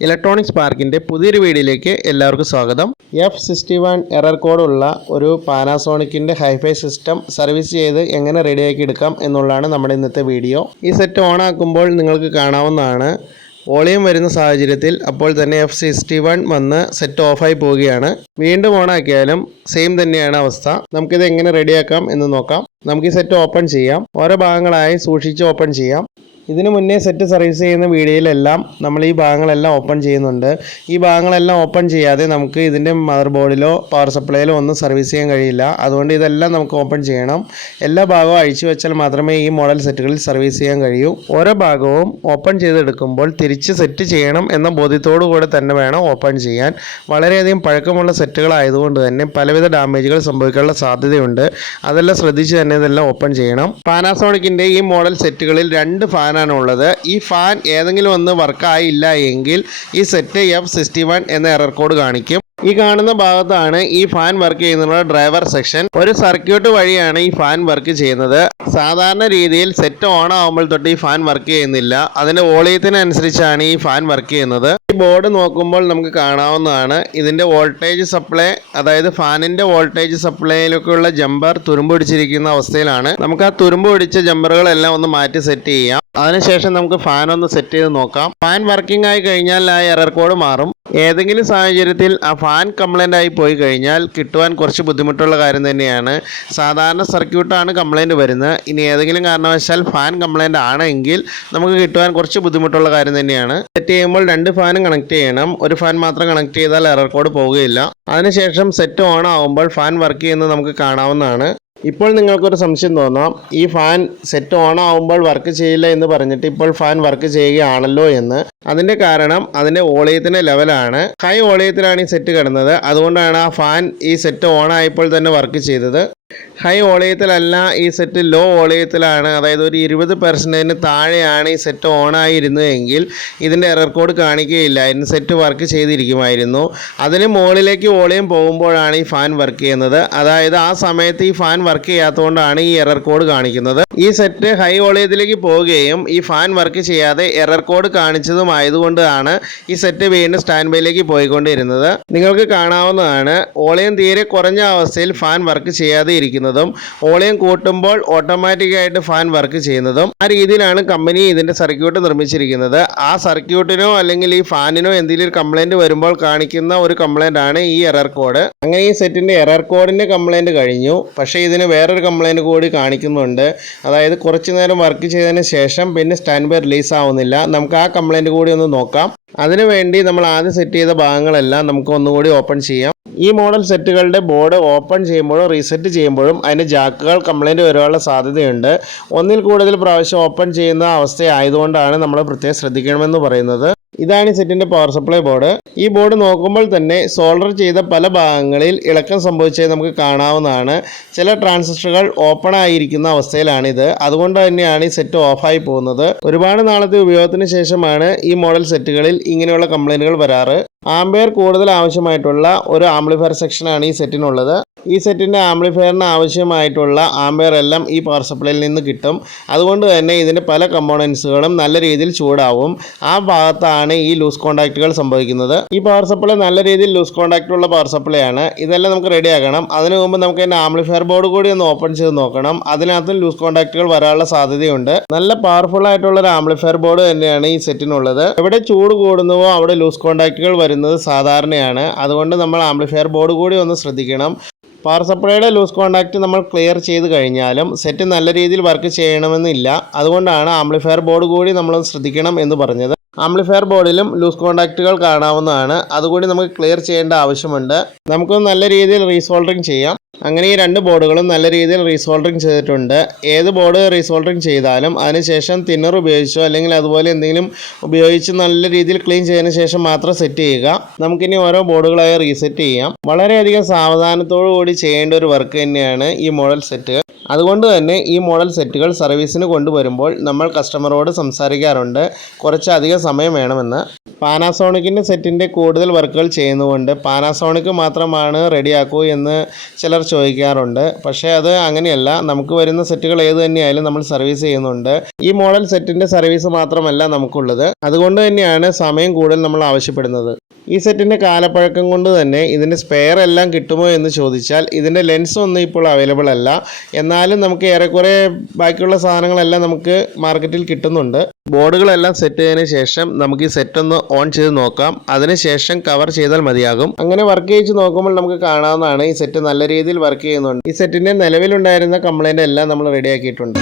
Electronics പാർക്കിന്റെ പുതിയൊരു വീഡിയോയിലേക്ക് എല്ലാവർക്കും സ്വാഗതം. എഫ് സിക്സ്റ്റി വൺ എറർ കോഡുള്ള ഒരു പാനാസോണിക്കിന്റെ ഹൈഫൈ സിസ്റ്റം സർവീസ് ചെയ്ത് എങ്ങനെ റെഡിയാക്കി എടുക്കാം എന്നുള്ളതാണ് നമ്മുടെ ഇന്നത്തെ വീഡിയോ. ഈ സെറ്റ് ഓൺ ആക്കുമ്പോൾ നിങ്ങൾക്ക് കാണാവുന്നതാണ്. വോളിയം വരുന്ന സാഹചര്യത്തിൽ അപ്പോൾ തന്നെ എഫ് സിക്സ്റ്റി വൺ വന്ന് സെറ്റ് ഓഫായി പോവുകയാണ്. വീണ്ടും ഓൺ ആക്കിയാലും സെയിം തന്നെയാണ് അവസ്ഥ. നമുക്കിത് എങ്ങനെ റെഡിയാക്കാം എന്ന് നോക്കാം. നമുക്ക് ഈ സെറ്റ് ഓപ്പൺ ചെയ്യാം. ഓരോ ഭാഗങ്ങളായി സൂക്ഷിച്ച് ഓപ്പൺ ചെയ്യാം. ഇതിനു മുന്നേ സെറ്റ് സർവീസ് ചെയ്യുന്ന വീഡിയോയിലെല്ലാം നമ്മൾ ഈ ഭാഗങ്ങളെല്ലാം ഓപ്പൺ ചെയ്യുന്നുണ്ട്. ഈ ഭാഗങ്ങളെല്ലാം ഓപ്പൺ ചെയ്യാതെ നമുക്ക് ഇതിന്റെ മദർ ബോർഡിലോ പവർ സപ്ലൈയിലോ ഒന്നും സർവീസ് ചെയ്യാൻ കഴിയില്ല. അതുകൊണ്ട് ഇതെല്ലാം നമുക്ക് ഓപ്പൺ ചെയ്യണം. എല്ലാ ഭാഗവും അഴിച്ചു വെച്ചാൽ മാത്രമേ ഈ മോഡൽ സെറ്റുകളിൽ സർവീസ് ചെയ്യാൻ കഴിയൂ. ഓരോ ഭാഗവും ഓപ്പൺ ചെയ്തെടുക്കുമ്പോൾ തിരിച്ച് സെറ്റ് ചെയ്യണം എന്ന ബോധ്യത്തോടു കൂടെ തന്നെ വേണം ഓപ്പൺ ചെയ്യാൻ. വളരെയധികം പഴക്കമുള്ള സെറ്റുകളായതുകൊണ്ട് തന്നെ പലവിധ ഡാമേജുകൾ സംഭവിക്കാനുള്ള സാധ്യതയുണ്ട്. അതെല്ലാം ശ്രദ്ധിച്ച് തന്നെ ഇതെല്ലാം ഓപ്പൺ ചെയ്യണം. പാനാസോണിക്കിന്റെ ഈ മോഡൽ സെറ്റുകളിൽ രണ്ട് ഫാനാണ് ഉള്ളത് ഈ ഫാൻ ഏതെങ്കിലും ഒന്ന് വർക്കായില്ല എങ്കിൽ ഈ സെറ്റ് എഫ് സിക്സ്റ്റി വൺ എന്ന എറർ കോഡ് കാണിക്കും. ഈ കാണുന്ന ഭാഗത്താണ് ഈ ഫാൻ വർക്ക് ചെയ്യുന്നതിനുള്ള ഡ്രൈവർ സെക്ഷൻ ഒരു സർക്യൂട്ട് വഴിയാണ് ഈ ഫാൻ വർക്ക് ചെയ്യുന്നത്. സാധാരണ രീതിയിൽ സെറ്റ് ഓൺ ആകുമ്പോൾ തൊട്ട് ഈ ഫാൻ വർക്ക് ചെയ്യുന്നില്ല. അതിന്റെ വോളിയത്തിനനുസരിച്ചാണ് ഈ ഫാൻ വർക്ക് ചെയ്യുന്നത്. ബോർഡ് നോക്കുമ്പോൾ നമുക്ക് കാണാവുന്നതാണ്. ഇതിന്റെ വോൾട്ടേജ് സപ്ലൈ അതായത് ഫാനിന്റെ വോൾട്ടേജ് സപ്ലൈയിലൊക്കെയുള്ള ജമ്പർ തുരുമ്പ് പിടിച്ചിരിക്കുന്ന അവസ്ഥയിലാണ്. നമുക്ക് ആ തുരുമ്പ് പിടിച്ച ജമ്പറുകളെല്ലാം ഒന്ന് മാറ്റി സെറ്റ് ചെയ്യാം. അതിനുശേഷം നമുക്ക് ഫാൻ ഒന്ന് സെറ്റ് ചെയ്ത് നോക്കാം. ഫാൻ വർക്കിംഗ് ആയി കഴിഞ്ഞാൽ ആ എറർ കോഡ് മാറും. ഏതെങ്കിലും സാഹചര്യത്തിൽ ആ ഫാൻ കംപ്ലൈന്റ് ആയി പോയി കഴിഞ്ഞാൽ കിട്ടുവാൻ കുറച്ച് ബുദ്ധിമുട്ടുള്ള കാര്യം തന്നെയാണ്. സാധാരണ സർക്യൂട്ടാണ് കംപ്ലൈന്റ് വരുന്നത്. ഇനി ഏതെങ്കിലും കാരണവശാൽ ഫാൻ കംപ്ലൈന്റ് ആണെങ്കിൽ നമുക്ക് കിട്ടുവാൻ കുറച്ച് ബുദ്ധിമുട്ടുള്ള കാര്യം തന്നെയാണ്. സെറ്റ് ചെയ്യുമ്പോൾ രണ്ട് ഫാനും കണക്ട് ചെയ്യണം. ഒരു ഫാൻ മാത്രം കണക്ട് ചെയ്താൽ എറർ കോഡ് പോവുകയില്ല. അതിനുശേഷം സെറ്റ് ഓൺ ആവുമ്പോൾ ഫാൻ വർക്ക് ചെയ്യുന്നത് നമുക്ക് കാണാവുന്നതാണ്. ഇപ്പോൾ നിങ്ങൾക്കൊരു സംശയം തോന്നാം. ഈ ഫാൻ സെറ്റ് ഓൺ ആവുമ്പോൾ വർക്ക് ചെയ്യില്ല എന്ന് പറഞ്ഞിട്ട് ഇപ്പോൾ ഫാൻ വർക്ക് ചെയ്യുകയാണല്ലോ എന്ന്. അതിന്റെ കാരണം അതിന്റെ ഓളയത്തിന്റെ ലെവലാണ് ഹൈ ഓളയത്തിലാണ് ഈ സെറ്റ് കിടന്നത്. അതുകൊണ്ടാണ് ആ ഫാൻ ഈ സെറ്റ് ഓൺ ആയപ്പോൾ തന്നെ വർക്ക് ചെയ്തത്. ഹൈ വോളയത്തിലല്ല ഈ സെറ്റ് ലോ വോളയത്തിലാണ്. അതായത് ഒരു ഇരുപത് പെർസെന്റേജിന് താഴെയാണ് ഈ സെറ്റ് ഓൺ ആയിരുന്നതെങ്കിൽ ഇതിന്റെ എറർ കോഡ് കാണിക്കുകയില്ല. കാണിക്കുകയില്ലായിരുന്നു സെറ്റ് വർക്ക് ചെയ്തിരിക്കുമായിരുന്നു. അതിന് മുകളിലേക്ക് വോളിയം പോകുമ്പോഴാണ് ഈ ഫാൻ വർക്ക് ചെയ്യുന്നത്. അതായത് ആ സമയത്ത് ഈ ഫാൻ വർക്ക് ചെയ്യാത്തതുകൊണ്ടാണ് ഈ എറർ കോഡ് കാണിക്കുന്നത്. ഈ സെറ്റ് ഹൈ വോളിയത്തിലേക്ക് പോവുകയും ഈ ഫാൻ വർക്ക് ചെയ്യാതെ എറർ കോഡ് കാണിച്ചതുമായതുകൊണ്ടാണ് ഈ സെറ്റ് വീണ്ടും സ്റ്റാൻഡ് ബൈയിലേക്ക് പോയിക്കൊണ്ടിരുന്നത്. നിങ്ങൾക്ക് കാണാവുന്നതാണ്. വോളിയം തീരെ കുറഞ്ഞ അവസ്ഥയിൽ ഫാൻ വർക്ക് ചെയ്യാതെ ഇരിക്കുന്നതും വോളിയം കൂട്ടുമ്പോൾ ഓട്ടോമാറ്റിക്കായിട്ട് ഫാൻ വർക്ക് ചെയ്യുന്നതും ആ രീതിയിലാണ് കമ്പനി ഇതിന്റെ സർക്യൂട്ട് നിർമ്മിച്ചിരിക്കുന്നത്. ആ സർക്യൂട്ടിനോ അല്ലെങ്കിൽ ഈ ഫാനിനോ എന്തെങ്കിലും ഒരു കംപ്ലൈന്റ് വരുമ്പോൾ കാണിക്കുന്ന ഒരു കംപ്ലൈന്റ് ആണ് ഈ എറർ കോഡ് അങ്ങനെ ഈ സെറ്റിന്റെ എറർ കോഡിന്റെ കംപ്ലൈന്റ് കഴിഞ്ഞു. പക്ഷേ ഇതിന് വേറൊരു കംപ്ലൈന്റ് കൂടി കാണിക്കുന്നുണ്ട്. അതായത് കുറച്ച് നേരം വർക്ക് ചെയ്തതിന് ശേഷം പിന്നെ സ്റ്റാൻഡ് ബൈ റിലീസ് ആവുന്നില്ല. നമുക്ക് ആ കംപ്ലൈന്റ് കൂടി ഒന്ന് നോക്കാം. അതിനുവേണ്ടി നമ്മൾ ആദ്യം സെറ്റ് ചെയ്ത ഭാഗങ്ങളെല്ലാം നമുക്ക് ഒന്നുകൂടി ഓപ്പൺ ചെയ്യാം. ഈ മോഡൽ സെറ്റുകളുടെ ബോർഡ് ഓപ്പൺ ചെയ്യുമ്പോഴും റീസെറ്റ് ചെയ്യുമ്പോഴും അതിന് ജാക്കുകൾ കംപ്ലൈന്റ് വരാനുള്ള സാധ്യതയുണ്ട്. ഒന്നിൽ കൂടുതൽ പ്രാവശ്യം ഓപ്പൺ ചെയ്യുന്ന അവസ്ഥയായതുകൊണ്ടാണ് നമ്മൾ പ്രത്യേകം ശ്രദ്ധിക്കണമെന്ന് പറയുന്നത്. ഇതാണ് ഈ സെറ്റിന്റെ പവർ സപ്ലൈ ബോർഡ് ഈ ബോർഡ് നോക്കുമ്പോൾ തന്നെ സോൾഡർ ചെയ്ത പല ഭാഗങ്ങളിൽ ഇളക്കം സംഭവിച്ചത് നമുക്ക് കാണാവുന്നതാണ്. ചില ട്രാൻസിസ്റ്ററുകൾ ഓപ്പൺ ആയിരിക്കുന്ന അവസ്ഥയിലാണിത്. അതുകൊണ്ട് തന്നെയാണ് ഈ സെറ്റ് ഓഫായി പോകുന്നത്. ഒരുപാട് നാളത്തെ ഉപയോഗത്തിന് ശേഷമാണ് ഈ മോഡൽ സെറ്റുകളിൽ ഇങ്ങനെയുള്ള കംപ്ലൈന്റുകൾ വരാറ്. ആംബിയർ കൂടുതൽ ആവശ്യമായിട്ടുള്ള ഒരു ആംപ്ലിഫയർ സെക്ഷനാണ് ഈ സെറ്റിനുള്ളത്. ഈ സെറ്റിന്റെ ആംപ്ലിഫയറിന് ആവശ്യമായിട്ടുള്ള ആംബിയർ എല്ലാം ഈ പവർ സപ്ലൈയിൽ നിന്ന് കിട്ടും. അതുകൊണ്ട് തന്നെ ഇതിന്റെ പല കമ്പോണൻസുകളും നല്ല രീതിയിൽ ചൂടാവും. ആ ഭാഗത്താണ് ഈ ലൂസ് കോണ്ടാക്റ്റുകൾ സംഭവിക്കുന്നത്. ഈ പവർ സപ്ലൈ നല്ല രീതിയിൽ ലൂസ് കോണ്ടാക്റ്റ് ഉള്ള പവർ സപ്ലൈ ആണ്. ഇതെല്ലാം നമുക്ക് റെഡി ആക്കണം അതിനു മുമ്പ് നമുക്ക് എന്റെ ആംപ്ലിഫയർ ബോർഡ് കൂടി ഒന്ന് ഓപ്പൺ ചെയ്ത് നോക്കണം. അതിനകത്തും ലൂസ് കോണ്ടാക്റ്റുകൾ വരാനുള്ള സാധ്യതയുണ്ട്. നല്ല പവർഫുൾ ആയിട്ടുള്ള ഒരു ആംപ്ലിഫയർ ബോർഡ് തന്നെയാണ് ഈ സെറ്റിനുള്ളത്. എവിടെ ചൂട് കൂടുന്നുവോ അവിടെ ലൂസ് കോണ്ടാക്റ്റുകൾ വരുന്നത് സാധാരണയാണ്. അതുകൊണ്ട് നമ്മൾ ആംപ്ലിഫയർ ബോർഡ് കൂടി ഒന്ന് ശ്രദ്ധിക്കണം. പവർ സപ്ലൈയുടെ ലൂസ് കോണ്ടാക്റ്റ് നമ്മൾ ക്ലിയർ ചെയ്ത് കഴിഞ്ഞാലും സെറ്റ് നല്ല രീതിയിൽ വർക്ക് ചെയ്യണമെന്നില്ല. അതുകൊണ്ടാണ് ആംപ്ലിഫയർ ബോർഡ് കൂടി നമ്മൾ ശ്രദ്ധിക്കണം എന്ന് പറഞ്ഞത്. ആംപ്ലിഫയർ ബോർഡിലും ലൂസ് കോണ്ടാക്റ്റുകൾ കാണാവുന്നതാണ്. അതുകൂടി നമുക്ക് ക്ലിയർ ചെയ്യേണ്ട ആവശ്യമുണ്ട്. നമുക്ക് നല്ല രീതിയിൽ റീസോൾഡറിങ് ചെയ്യാം. അങ്ങനെ ഈ രണ്ട് ബോർഡുകളും നല്ല രീതിയിൽ റീസോൾഡറിങ് ചെയ്തിട്ടുണ്ട്. ഏത് ബോർഡ് റീസോൾഡറിങ് ചെയ്താലും അതിനുശേഷം തിന്നർ ഉപയോഗിച്ചോ അല്ലെങ്കിൽ അതുപോലെ എന്തെങ്കിലും ഉപയോഗിച്ച് നല്ല രീതിയിൽ ക്ലീൻ ചെയ്തതിന് ശേഷം മാത്രം സെറ്റ് ചെയ്യുക. നമുക്കിനി ഓരോ ബോർഡുകളായി റീസെറ്റ് ചെയ്യാം. വളരെയധികം സാവധാനത്തോടു കൂടി ചെയ്യേണ്ട ഒരു വർക്ക് തന്നെയാണ് ഈ മോഡൽ സെറ്റ് അതുകൊണ്ട് തന്നെ ഈ മോഡൽ സെറ്റുകൾ സർവീസിന് കൊണ്ടുവരുമ്പോൾ നമ്മൾ കസ്റ്റമറോട് സംസാരിക്കാറുണ്ട്. കുറച്ചധികം സമയം വേണമെന്ന് പാനാസോണിക്കിന്റെ സെറ്റിന്റെ കൂടുതൽ വർക്കുകൾ ചെയ്യുന്നതുകൊണ്ട് പാനാസോണിക്ക് മാത്രമാണ് റെഡിയാക്കൂ എന്ന് ചിലർ ചോദിക്കാറുണ്ട്. പക്ഷേ അത് അങ്ങനെയല്ല. നമുക്ക് വരുന്ന സെറ്റുകൾ ഏത് തന്നെയായാലും നമ്മൾ സർവീസ് ചെയ്യുന്നുണ്ട്. ഈ മോഡൽ സെറ്റിന്റെ സർവീസ് മാത്രമല്ല നമുക്കുള്ളത്. അതുകൊണ്ട് തന്നെയാണ് സമയം കൂടുതൽ നമ്മൾ ആവശ്യപ്പെടുന്നത്. ഈ സെറ്റിന്റെ കാലപ്പഴക്കം കൊണ്ട് തന്നെ ഇതിന്റെ സ്പെയർ എല്ലാം കിട്ടുമോ എന്ന് ചോദിച്ചാൽ ഇതിന്റെ ലെൻസ് ഒന്നും ഇപ്പോൾ അവൈലബിൾ അല്ല. എന്നാലും നമുക്ക് ഏറെക്കുറെ ബാക്കിയുള്ള സാധനങ്ങളെല്ലാം നമുക്ക് മാർക്കറ്റിൽ കിട്ടുന്നുണ്ട്. ബോർഡുകളെല്ലാം സെറ്റ് ചെയ്തതിന് ശേഷം നമുക്ക് ഈ സെറ്റ് ഒന്ന് ഓൺ ചെയ്ത് നോക്കാം. അതിനുശേഷം കവർ ചെയ്താൽ മതിയാകും. അങ്ങനെ വർക്ക് ചെയ്ത് നോക്കുമ്പോൾ നമുക്ക് കാണാവുന്നതാണ് ഈ സെറ്റ് നല്ല രീതിയിൽ വർക്ക് ചെയ്യുന്നുണ്ട്. ഈ സെറ്റിന്റെ നിലവിലുണ്ടായിരുന്ന കംപ്ലൈന്റ് എല്ലാം നമ്മൾ റെഡിയാക്കിയിട്ടുണ്ട്